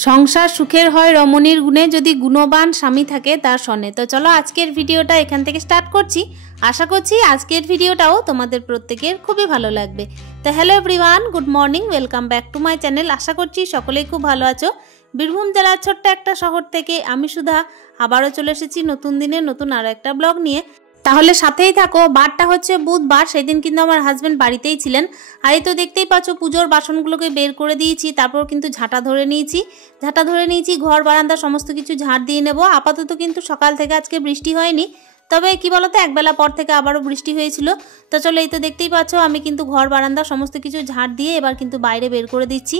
সংসার সুখের হয় রমণীর গুণে, যদি গুণবান স্বামী থাকে তার সনে। তো চলো আজকের ভিডিওটা এখান থেকে স্টার্ট করছি। আশা করছি আজকের ভিডিওটাও তোমাদের প্রত্যেকের খুবই ভালো লাগবে। তো hello everyone, good morning, welcome back to my channel. আশা করছি সকলেই খুব ভালো আছো। বীরভূম জেলার ছোট্ট একটা শহর থেকে আমি সুধা আবারও চলে এসেছি নতুন দিনে নতুন আরও একটা ব্লগ নিয়ে। তাহলে সাথেই থাকো। বারটা হচ্ছে বুধবার, সেই দিন কিন্তু আমার হাজব্যান্ড বাড়িতেই ছিলেন। আর এই তো দেখতেই পাচ্ছ পুজোর বাসনগুলোকে বের করে দিয়েছি, তারপর কিন্তু ঝাঁটা ধরে নিয়েছি, ঘর বারান্দা সমস্ত কিছু ঝাড় দিয়ে নেব। আপাতত কিন্তু সকাল থেকে আজকে বৃষ্টি হয়নি, তবে কি বলতো একবেলা পর থেকে আবারও বৃষ্টি হয়েছিল। তো চলো এই তো দেখতেই পাচ্ছ আমি কিন্তু ঘর বারান্দা সমস্ত কিছু ঝাড় দিয়ে এবার কিন্তু বাইরে বের করে দিচ্ছি।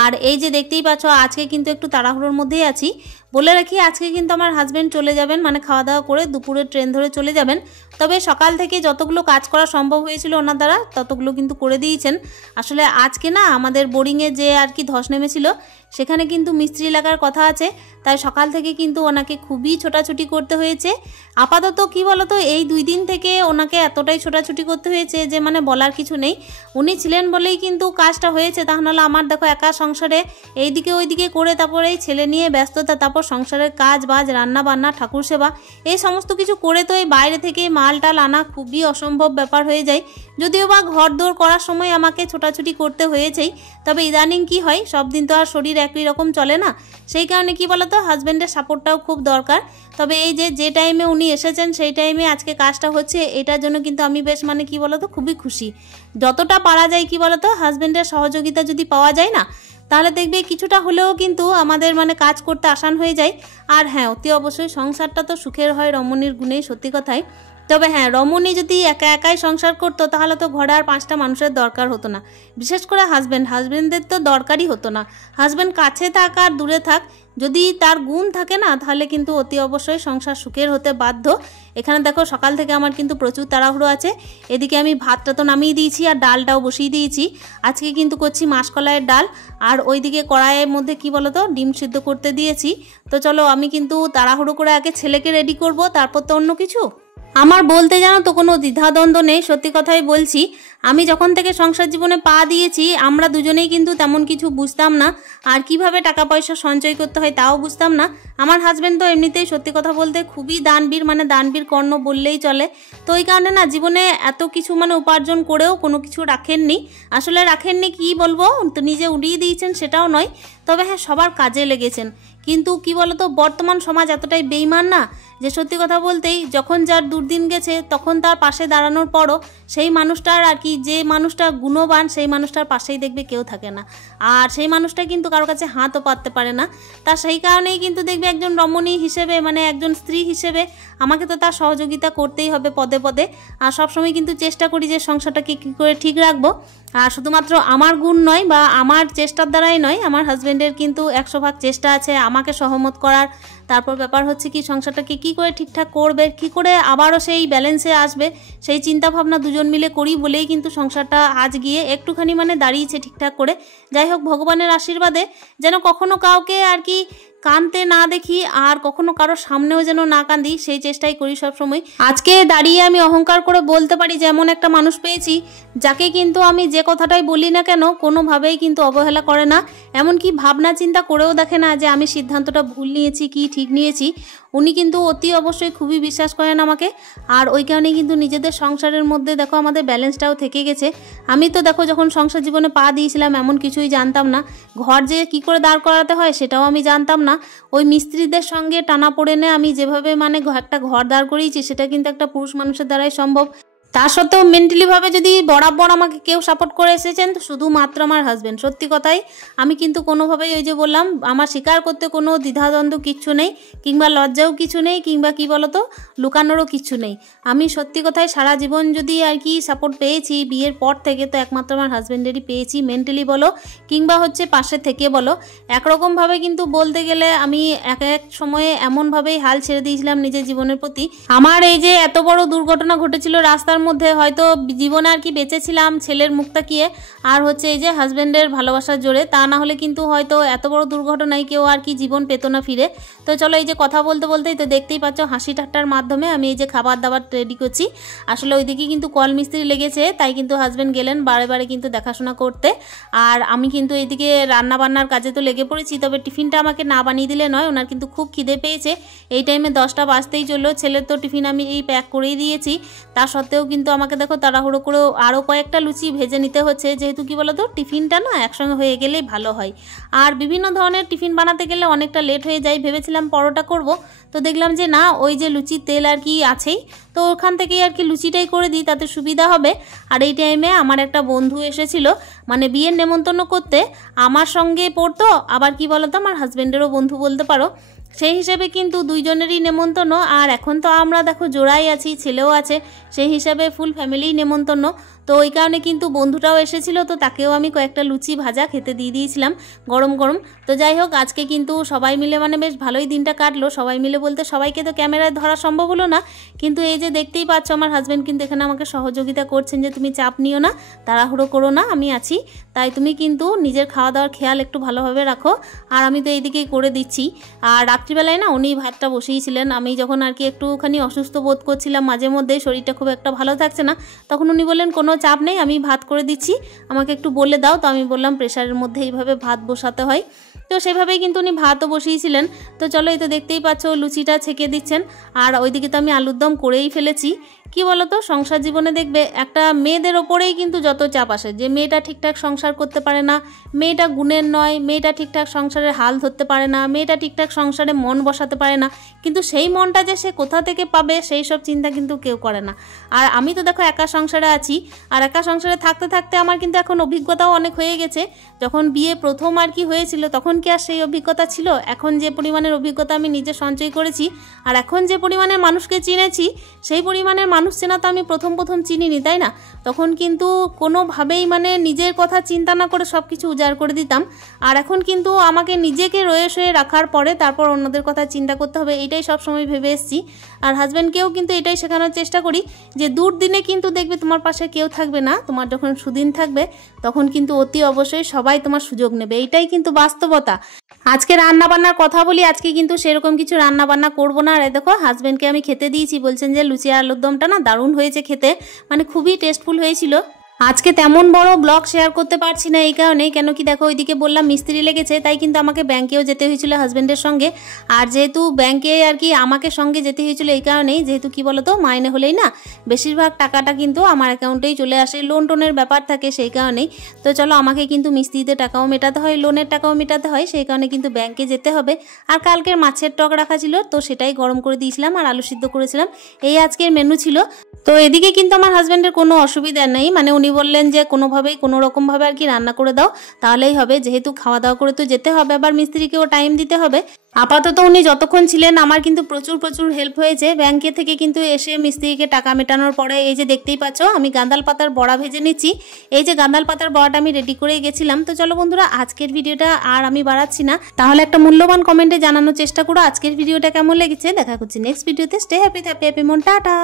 আর এই যে দেখতেই পাচ্ছ আজকে কিন্তু একটু তাড়াহুড়োর মধ্যেই আছি। বলে রাখি আজকে কিন্তু আমার হাজব্যান্ড চলে যাবেন, মানে খাওয়া দাওয়া করে দুপুরে ট্রেন ধরে চলে যাবেন। তবে সকাল থেকে যতগুলো কাজ করা সম্ভব হয়েছিল ওনার দ্বারা ততগুলো কিন্তু করে দিয়েছেন। আসলে আজকে না আমাদের বোরিংয়ে যে আর কি ধস নেমেছিল সেখানে কিন্তু মিস্ত্রি লাগার কথা আছে, তাই সকাল থেকে কিন্তু ওনাকে খুবই ছোটাছুটি করতে হয়েছে। আপাতত কি বলতো এই 2 দিন থেকে ওনাকে এতটাই ছোটাছুটি করতে হয়েছে যে মানে বলার কিছু নেই। উনি ছিলেন বলেই কিন্তু কাজটা হয়েছে, তাহলে আমার দেখো একা সংসারে এইদিকে ওইদিকে করে তারপরে এই ছেলে নিয়ে ব্যস্ততা, তারপর সংসারের কাজ বাজ রান্না বান্না ঠাকুর সেবা এই সমস্ত কিছু করে তো এই বাইরে থেকে মাল টাল আনা খুবই অসম্ভব ব্যাপার হয়ে যায়। যদিও বা ঘর দৌড় করার সময় আমাকে ছোটাছুটি করতে হয়েছেই, তবে ইদানিং কি হয় সব দিন তো আর শরীর একই রকম চলে না, সেই কারণে কি বলতো হাজব্যান্ডের সাপোর্টটাও খুব দরকার। তবে এই যে টাইমে উনি এসেছেন সেই টাইমে আজকে কাজটা হচ্ছে, এটার জন্য কিন্তু আমি বেশ মানে কি বলতো খুবই খুশি। যতটা পারা যায় কি বলতো হাজব্যান্ডের সহযোগিতা যদি পাওয়া যায় না, তাহলে দেখবে কিছুটা হলেও কিন্তু আমাদের মানে কাজ করতে আসান হয়ে যায়। আর হ্যাঁ, অতি অবশ্যই সংসারটা তো সুখের হয় রমণীর গুণেই, সত্যি কথাই। তবে হ্যাঁ, রমণী যদি একাই সংসার করতো তাহলে তো ঘরে আর 5টা মানুষের দরকার হতো না। বিশেষ করে হাজব্যান্ডের তো দরকারই হতো না। হাজব্যান্ড কাছে থাক আর দূরে থাক, যদি তার গুণ থাকে না তাহলে কিন্তু অতি অবশ্যই সংসার সুখের হতে বাধ্য। এখানে দেখো সকাল থেকে আমার কিন্তু প্রচুর তাড়াহুড়ো আছে। এদিকে আমি ভাতটা তো নামিয়ে দিয়েছি আর ডালটাও বসিয়ে দিয়েছি। আজকে কিন্তু করছি মাসকলাইয়ের ডাল, আর ওইদিকে কড়াইয়ের মধ্যে কি বলতো ডিম সিদ্ধ করতে দিয়েছি। তো চলো আমি কিন্তু তাড়াহুড়ো করে আগে ছেলেকে রেডি করব, তারপর তো অন্য কিছু। আমার বলতে জানো তো কোনো দ্বিধাদ্বন্দ্ব নেই, সত্যি কথাই বলছি। আমি যখন থেকে সংসার জীবনে পা দিয়েছি আমরা দুজনেই কিন্তু তেমন কিছু বুঝতাম না, আর কিভাবে টাকা পয়সা সঞ্চয় করতে হয় তাও বুঝতাম না। আমার হাজব্যান্ড তো এমনিতেই সত্যি কথা বলতে খুবই দানবীর, মানে দানবীর কর্ণ বললেই চলে। তো ওই কারণে না জীবনে এত কিছু মানে উপার্জন করেও কোনো কিছু রাখেননি। আসলে রাখেননি কি বলবো, তো নিজে উড়িয়ে দিয়েছেন সেটাও নয়, তবে হ্যাঁ সবার কাজে লেগেছেন। কিন্তু কি বলতো বর্তমান সমাজ এতটাই বেইমান না যে সত্যি কথা বলতেই যখন যার দুর্দিন গেছে তখন তার পাশে দাঁড়ানোর পরও সেই মানুষটার আর কি, যে মানুষটা গুণবান সেই মানুষটার পাশেই দেখবে কেউ থাকে না, আর সেই মানুষটা কিন্তু কারোর কাছে হাতও পাততে পারে না। তা সেই কারণেই কিন্তু দেখবে একজন রমণী হিসেবে মানে একজন স্ত্রী হিসেবে আমাকে তো তার সহযোগিতা করতেই হবে পদে পদে। আর সবসময় কিন্তু চেষ্টা করি যে সংসারটাকে কী করে ঠিক রাখবো। আর শুধুমাত্র আমার গুণ নয় বা আমার চেষ্টার দ্বারাই নয়, আমার হাজব্যান্ডের কিন্তু 100 ভাগ চেষ্টা আছে আমাকে সহমত করার। তারপর ব্যাপার হচ্ছে কি সংসারটাকে কি করে ঠিকঠাক করবে, কি করে আবারও সেই ব্যালেন্সে আসবে, সেই চিন্তা ভাবনা দুজন মিলে করি বলেই কিন্তু সংসারটা আজ গিয়ে একটুখানি মানে দাঁড়িয়েছে ঠিকঠাক করে। যাই হোক, ভগবানের আশীর্বাদে যেন কখনো কাউকে আর কি কাঁদতে না দেখি, আর কখনো কারোর সামনেও যেন না কাঁদি, সেই চেষ্টাই করি সবসময়। আজকে দাঁড়িয়ে আমি অহংকার করে বলতে পারি যে এমন একটা মানুষ পেয়েছি যাকে কিন্তু আমি যে কথাটাই বলি না কেন কোনোভাবেই কিন্তু অবহেলা করে না, এমনকি ভাবনা চিন্তা করেও দেখে না যে আমি সিদ্ধান্তটা ভুল নিয়েছি কি ঠিক নিয়েছি। উনি কিন্তু অতি অবশ্যই খুবই বিশ্বাস করেন আমাকে, আর ওই কারণেই কিন্তু নিজেদের সংসারের মধ্যে দেখো আমাদের ব্যালেন্সটাও থেকে গেছে। আমি তো দেখো যখন সংসার জীবনে পা দিয়েছিলাম এমন কিছুই জানতাম না, ঘর যে কি করে দাঁড় করাতে হয় সেটাও আমি জানতাম না। ওই মিস্ত্রিদের সঙ্গে টানা পড়ে নে আমি যেভাবে মানে একটা ঘর দাঁড় করিয়েছি সেটা কিন্তু একটা পুরুষ মানুষের দ্বারাই সম্ভব। তা সত্ত্বেও মেন্টালিভাবে যদি বরাবর আমাকে কেউ সাপোর্ট করে এসেছেন তো শুধুমাত্র আমার হাজব্যান্ড। সত্যি কথাই, আমি কিন্তু কোনোভাবেই ওই যে বললাম আমার স্বীকার করতে কোনো দ্বিধাদ্বন্দ্ব কিচ্ছু নেই, কিংবা লজ্জাও কিছু নেই, কিংবা কি বলতো লুকানোরও কিছু নেই। আমি সত্যি কথাই সারা জীবন যদি আর কি সাপোর্ট পেয়েছি বিয়ের পর থেকে, তো একমাত্র আমার হাজব্যান্ডেরই পেয়েছি। মেন্টালি বলো কিংবা হচ্ছে পাশে থেকে বলো, একরকমভাবে কিন্তু বলতে গেলে আমি এক সময়ে এমনভাবেই হাল ছেড়ে দিয়েছিলাম নিজের জীবনের প্রতি। আমার এই যে এত বড় দুর্ঘটনা ঘটেছিল রাস্তার ব্যস্ততার মধ্যে হয়তো জীবনে আর কি বেঁচেছিলাম ছেলের মুখ তাকিয়ে আর হচ্ছে এই যে হাজব্যান্ডের ভালোবাসার জোরে, তা না হলে কিন্তু হয়তো এত বড় দুর্ঘটনায় কেউ আর কি জীবন পেত না ফিরে। তো চলো এই যে কথা বলতে বলতেই তো দেখতেই পাচ্ছ হাসি ঠাট্টার মাধ্যমে আমি এই যে খাবার দাবার রেডি করছি। আসলে ওইদিকে কিন্তু কল মিস্ত্রি লেগেছে, তাই কিন্তু হাজব্যান্ড গেলেন বারে বারে কিন্তু দেখাশোনা করতে, আর আমি কিন্তু এইদিকে রান্না বান্নার কাজে তো লেগে পড়েছি। তবে টিফিনটা আমাকে না বানিয়ে দিলে নয়, ওনার কিন্তু খুব খিদে পেয়েছে। এই টাইমে 10টা বাজতেই চললো, ছেলের তো টিফিন আমি এই প্যাক করেই দিয়েছি, তা সত্ত্বেও কিন্তু আমাকে দেখো তাড়াহুড়ো করে আরও কয়েকটা লুচি ভেজে নিতে হচ্ছে, যেহেতু কি বলো তো টিফিনটা না একসঙ্গে হয়ে গেলেই ভালো হয়। আর বিভিন্ন ধরনের টিফিন বানাতে গেলে অনেকটা লেট হয়ে যায়। ভেবেছিলাম পরোটা করব, তো দেখলাম যে না, ওই যে লুচির তেল আর কি আছেই, তো ওখান থেকেই আর কি লুচিটাই করে দিই, তাতে সুবিধা হবে। আর এই টাইমে আমার একটা বন্ধু এসেছিল, মানে বিয়ের নেমন্তন্ন করতে, আমার সঙ্গে পড়তো, আবার কি বলতো আমার হাজব্যান্ডেরও বন্ধু বলতে পারো। সেই হিসেবে কিন্তু দুইজনেরই নেমন্তন্ন। আর এখন তো আমরা দেখো জোড়াই আছি, ছেলেও আছে, সেই হিসাবে ফুল ফ্যামিলিই নেমন্তন্ন। তো ওই কারণে কিন্তু বন্ধুটাও এসেছিল, তো তাকেও আমি কয়েকটা লুচি ভাজা খেতে দিয়ে দিয়েছিলাম গরম গরম। তো যাই হোক, আজকে কিন্তু সবাই মিলে মানে বেশ ভালোই দিনটা কাটলো। সবাই মিলে বলতে সবাইকে তো ক্যামেরায় ধরা সম্ভব হলো না, কিন্তু এই যে দেখতেই পাচ্ছ আমার হাজব্যান্ড কিন্তু এখানে আমাকে সহযোগিতা করছেন যে তুমি চাপ নিও না, তাড়াহুড়ো করো না, আমি আছি, তাই তুমি কিন্তু নিজের খাওয়া দাওয়ার খেয়াল একটু ভালোভাবে রাখো। আর আমি তো এইদিকেই করে দিচ্ছি। আর রাত্রিবেলায় না উনি ভাতটা বসিয়েছিলেন, আমি যখন আর কি একটুখানি অসুস্থ বোধ করছিলাম, মাঝে মধ্যেই শরীরটা খুব একটা ভালো থাকছে না, তখন উনি বললেন কোনো চাপ নেই, আমি ভাত করে দিচ্ছি, আমাকে একটু বলে দাও। তো আমি বললাম প্রেশারের মধ্যে এইভাবে ভাত বসাতে হয়, তো সেভাবেই কিন্তু উনি ভাতও বসিয়েছিলেন। তো চলো এই তো দেখতেই পাচ্ছ লুচিটা ছেঁকে দিচ্ছেন, আর ওইদিকে তো আমি আলুর দম করেই ফেলেছি। কি বলো তো, সংসার জীবনে দেখবে একটা মেয়েদের ওপরেই কিন্তু যত চাপ আসে, যে মেয়েটা ঠিকঠাক সংসার করতে পারে না, মেয়েটা গুণের নয়, মেয়েটা ঠিকঠাক সংসারের হাল ধরতে পারে না, মেয়েটা ঠিকঠাক সংসারে মন বসাতে পারে না, কিন্তু সেই মনটা যে সে কোথা থেকে পাবে সেই সব চিন্তা কিন্তু কেউ করে না। আর আমি তো দেখো একা সংসারে আছি, আর একা সংসারে থাকতে থাকতে আমার কিন্তু এখন অভিজ্ঞতাও অনেক হয়ে গেছে। যখন বিয়ে প্রথম আর কি হয়েছিল তখন কি আর সেই অভিজ্ঞতা ছিল? এখন যে পরিমাণের অভিজ্ঞতা আমি নিজে সঞ্চয় করেছি, আর এখন যে পরিমাণের মানুষকে চিনেছি, সেই পরিমাণের মানুষ চেনা তো আমি প্রথম চিনিনি, তাই না? তখন কিন্তু কোনোভাবেই মানে নিজের কথা চিন্তা না করে সব কিছু উজাড় করে দিতাম। আর এখন কিন্তু আমাকে নিজেকে রয়ে সয়ে রাখার পরে তারপর অন্যদের কথা চিন্তা করতে হবে, এটাই সবসময় ভেবে এসেছি। আর হাজব্যান্ডকেও কিন্তু এটাই শেখানোর চেষ্টা করি যে দুর্দিনে কিন্তু দেখবে তোমার পাশে কেউ থাকবে না, তোমার যখন সুদিন থাকবে তখন কিন্তু অতি অবশ্যই সবাই তোমার সুযোগ নেবে, এইটাই কিন্তু বাস্তবতা। আজকে রান্না বান্নার কথা বলি, আজকে কিন্তু সেরকম কিছু রান্না বান্না করবো না। আর দেখো হাজব্যান্ডকে আমি খেতে দিয়েছি, বলছেন যে লুচি আর আলুর দমটা না দারুণ হয়েছে খেতে, মানে খুবই টেস্টফুল হয়েছিল। আজকে তেমন বড় ব্লগ শেয়ার করতে পারছি না এই কারণেই, কেন কি দেখো ওইদিকে বললাম মিস্ত্রি লেগেছে, তাই কিন্তু আমাকে ব্যাংকেও যেতে হয়েছিল হাজব্যান্ডের সঙ্গে। আর যেহেতু ব্যাংকে আর কি আমাকে সঙ্গে যেতে হয়েছিল এই কারণেই, যেহেতু কি বলতো মাইনে হলেই না বেশিরভাগ টাকাটা কিন্তু আমার অ্যাকাউন্টেই চলে আসে, লোন টোনের ব্যাপার থাকে সেই কারণেই। তো চলো আমাকে কিন্তু মিস্ত্রিদের টাকাও মেটাতে হয়, লোনের টাকাও মেটাতে হয়, সেই কারণে কিন্তু ব্যাংকে যেতে হবে। আর কালকের মাছের টক রাখা ছিল, তো সেটাই গরম করে দিয়েছিলাম, আর আলু সিদ্ধ করেছিলাম, এই আজকের মেনু ছিল। তো এদিকে কিন্তু আমার হাজব্যান্ডের কোনো অসুবিধা নেই, মানে উনি বললেন যে কোনোভাবেই কোনো রকমভাবে আর কি রান্না করে দাও তাহলেই হবে, যেহেতু খাওয়া দাওয়া করে তো যেতে হবে, আবার মিস্ত্রিকেও টাইম দিতে হবে। আপাতত উনি যতক্ষণ ছিলেন আমার কিন্তু প্রচুর হেল্প হয়েছে। ব্যাংকে থেকে কিন্তু এসে মিস্ত্রিকে টাকা মেটানোর পরে এই যে দেখতেই পাচ্ছ আমি গাঁদাল পাতার বড়া ভেজে নিচ্ছি। এই যে গাঁদাল পাতার বড়াটা আমি রেডি করে গেছিলাম। তো চলো বন্ধুরা, আজকের ভিডিওটা আর আমি বাড়াচ্ছি না, তাহলে একটা মূল্যবান কমেন্টে জানানোর চেষ্টা করো আজকের ভিডিওটা কেমন লেগেছে। দেখা করছি নেক্সট ভিডিওতে। স্টে হ্যাপি, হ্যাপি মন, টাটা।